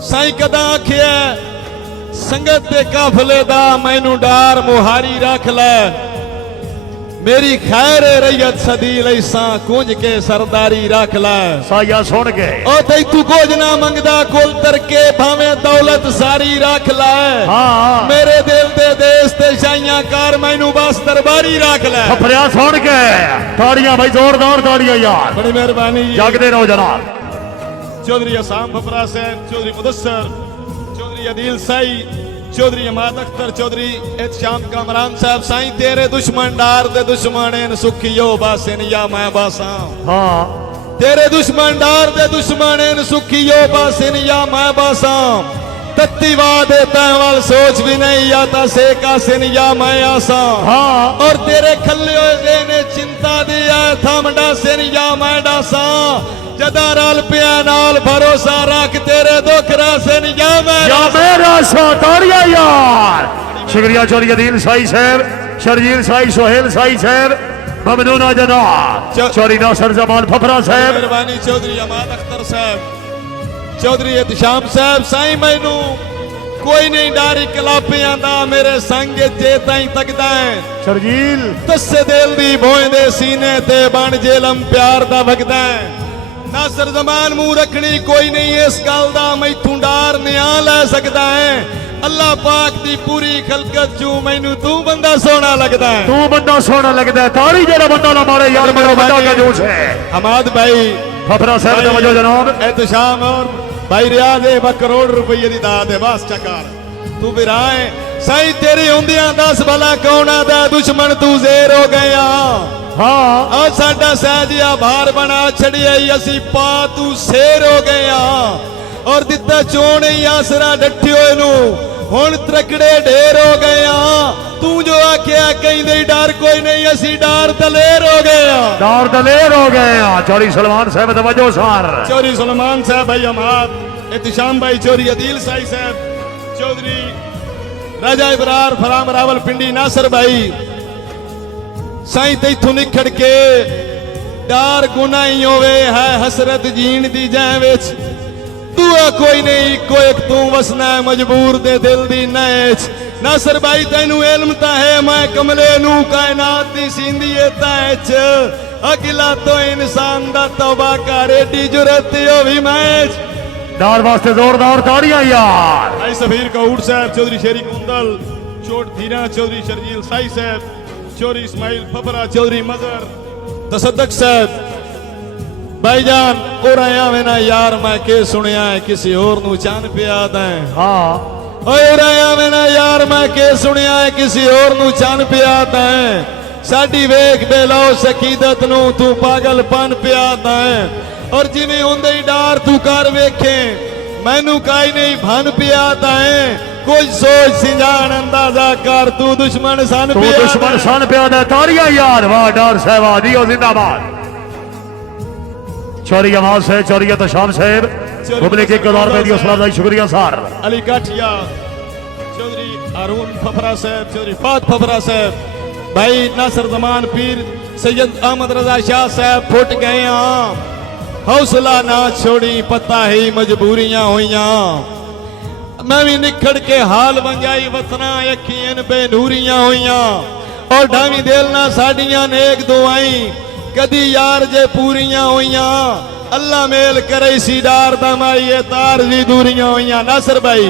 साईं कदा आखिया संगत दे काफले दा मैनू डार मुहारी रख लै मेरी खैर रैयत सदी लई सा कुंज के सरदारी रख लै साया सुन के ओ तई तू कुछ ना मंगदा कुल तरके भावें दौलत सारी रख लै हाँ मेरे दिल दे देश ते शाइयां कार मैनू बस दरबारी रख लै फफरिया सुन के ताड़ियां भाई जोरदार ताड़ियां यार बड़ी मेहरबानी जागते रहो जनाब चौधरी असाम फफरा साहब चौधरी मुदस्सर चौधरी अदील साई चौधरी अमाद अख्तर चौधरी एहतशाम कामरान साहब साईं तेरे दुश्मन डार दे दुश्मन इन सुखियो बासिन या मैं बासा हाँ तेरे दुश्मन डार दे दुश्मन इन सुखियो बासिन या मैं बासा तत्ती वादे तैवाल सोच भी नहीं या ता सेका सिन या मैं आसा हाँ और तेरे खल्ले होए देने चिंता दिया थमडा सिन या मैं डासा जदा रल पिया नाल भरोसा रख तेरे दुख रासन या मेरा सा ताड़ियां यार शुक्रिया चौधरी अदील साई साहब शर्जील साई सोहेल साई साहब ममनूना जनाब चौधरी नासर जमान फफरा साहब मेहरबानी चौधरी अमाद अख्तर साहब चौधरी एहतशाम साहब साईं मैनू कोई नहीं डारी कलापे आंदा मेरे संग जे ताई तकदा है शर्जील तस्से दिल दी भोए सीने ते बन जेलम प्यार दा वगदा है नासर जमान मुंह रखनी कोई नहीं इस गल दा मैथू डार न्या लै सकदा है अल्लाह पाक दी पूरी खलकत चू मैनू तू बंदा सोना लगदा है तू बंदा सोना लगदा है ताड़ी जेड़ा बंदा ना मारे यार मेरा बंदा कंजूस है हमाद भाई फफरा साहब ने वजो जनाब एहतशाम और भाई रियाज है 1 करोड़ रुपये दी दाद है बस चकार तू बिराए सही तेरी होंदियां 10 भला कौना दा दुश्मन तू जेर हो गया हाँ साडा सहजिया भार बना छड़िया असी पा तू शेर हो गया और दिता चोण ही आसरा डठियो नू हुण त्रकड़े ढेर हो गया तू जो आख्या कहीं दे डर कोई नहीं असी डार दलेर हो गया डार दलेर हो गया चौधरी सलमान साहब तवज्जो सार चौधरी सलमान साहब भाई अमाद एहतशाम भाई चौधरी अदील साई साहब चौधरी राजा इबरार फराम रावल पिंडी नासर भाई साईं तैथों निखड़ के डार गुनाही होवे है हसरत जीण दी जै विच दुआ कोई नहीं को एक तू वसना है मजबूर दे दिल दी नैच नासर भाई तैनू इल्म ता है मैं कमले नू कायनात दी सींदी तैच अगिला तो इंसान दा तौबा कर एडी जुरत होवी मैच डार वास्ते जोरदार ताड़ियां यार भाई सफीर कऊड़ साहब चौधरी शेरी कुंदल चोट धीरा चौधरी शर्जील साई साहब चौधरी इस्माइल फफरा चौधरी मजर तसद्दक साहब भाईजान और आया वे ना यार मैं के सुनिया है किसी और नू चान पिया दें हाँ और आया वे ना यार मैं के सुनिया है किसी और नू चान पिया दें साडी वेख बेलो शकीदत नू तू पागलपन पिया दें और जिवें हुंदे ही डार तू कर वेखे मैनू काई नहीं भन पिया दें कुछ सोच सिंजान अंदाजा कर तू दुश्मन सन तू दुश्मन सन पिया दे ताड़ियां यार वाह डार साहब दियो जिंदाबाद चौधरी अमाद साहब चौधरी एहतशाम साहब घूमने के कदार में दियो सलाम शुक्रिया सर अली काठिया चौधरी अरुण फफरा साहब चौधरी फात फफरा साहब भाई नासर जमान पीर सैयद अहमद रजा शाह साहब फुट गए हौसला ना छोड़ी पता ही मजबूरियां हुईया मैं भी निखड़ के हाल मंगाई वतना यकीन बेनूरियां हुईया और ढावी दिल ना साड़ियां नेक दुआई कदी यार जे पूरियां हुईया अल्लाह मेल करे सी डार दमाई तार दी दूरियां हुईया नासर भाई